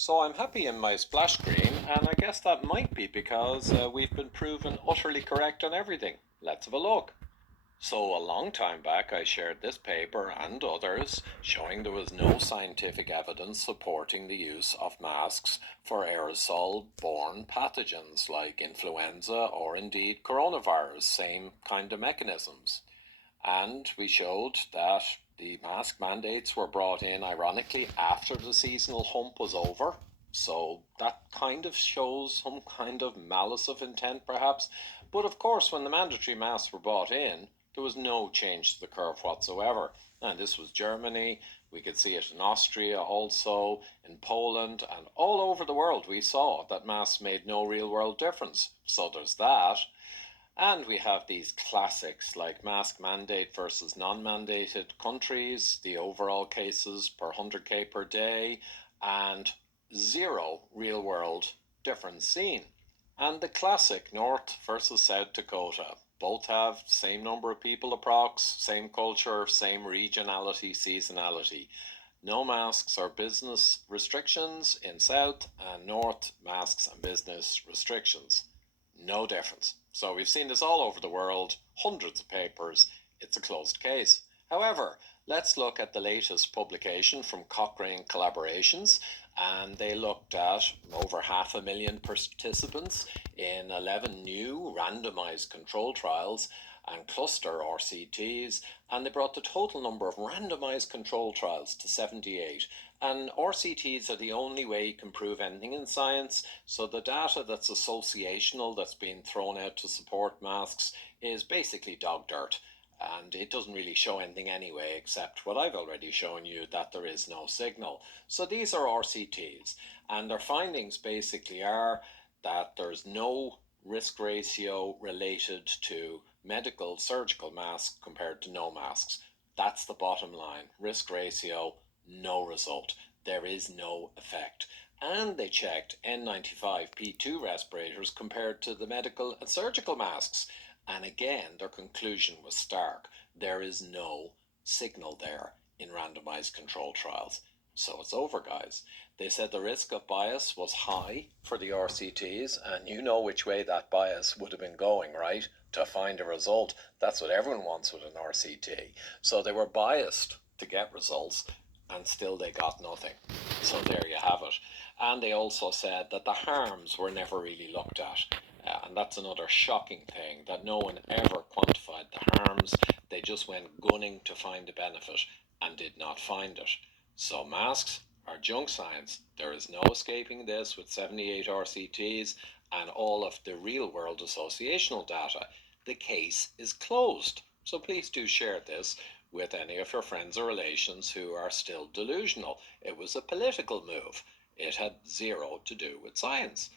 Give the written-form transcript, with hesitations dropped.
So I'm happy in my splash screen, and I guess that might be because we've been proven utterly correct on everything. Let's have a look. So a long time back I shared this paper and others showing there was no scientific evidence supporting the use of masks for aerosol-borne pathogens like influenza or indeed coronavirus, same kind of mechanisms. And we showed that the mask mandates were brought in, ironically, after the seasonal hump was over. So that kind of shows some kind of malice of intent, perhaps. But of course, when the mandatory masks were brought in, there was no change to the curve whatsoever. And this was Germany. We could see it in Austria also, in Poland, and all over the world we saw that masks made no real world difference. So there's that. And we have these classics like mask mandate versus non mandated countries, the overall cases per 100K per day, and zero real world difference seen. And the classic North versus South Dakota. Both have same number of people approx, same culture, same regionality, seasonality. No masks or business restrictions in South, and North masks and business restrictions. No difference. So we've seen this all over the world, hundreds of papers. It's a closed case. However, let's look at the latest publication from Cochrane Collaborations, and they looked at over 500,000 participants in 11 new randomized control trials and cluster RCTs, and they brought the total number of randomized control trials to 78. And RCTs are the only way you can prove anything in science, so the data that's associational, that's being thrown out to support masks, is basically dog dirt. And it doesn't really show anything anyway, except what I've already shown you, that there is no signal. So these are RCTs, and their findings basically are that there's no risk ratio related to medical surgical masks compared to no masks. That's the bottom line. Risk ratio, no result. There is no effect. And they checked N95P2 respirators compared to the medical and surgical masks. And again, their conclusion was stark. There is no signal there in randomized control trials. So it's over, guys. They said the risk of bias was high for the RCTs, and you know which way that bias would have been going, right? To find a result. That's what everyone wants with an RCT. So they were biased to get results, and still they got nothing. So there you have it. And they also said that the harms were never really looked at. And that's another shocking thing, that no one ever quantified the harms. They just went gunning to find a benefit and did not find it. So masks are junk science. There is no escaping this with 78 RCTs and all of the real world associational data. The case is closed. So please do share this with any of your friends or relations who are still delusional. It was a political move. It had zero to do with science.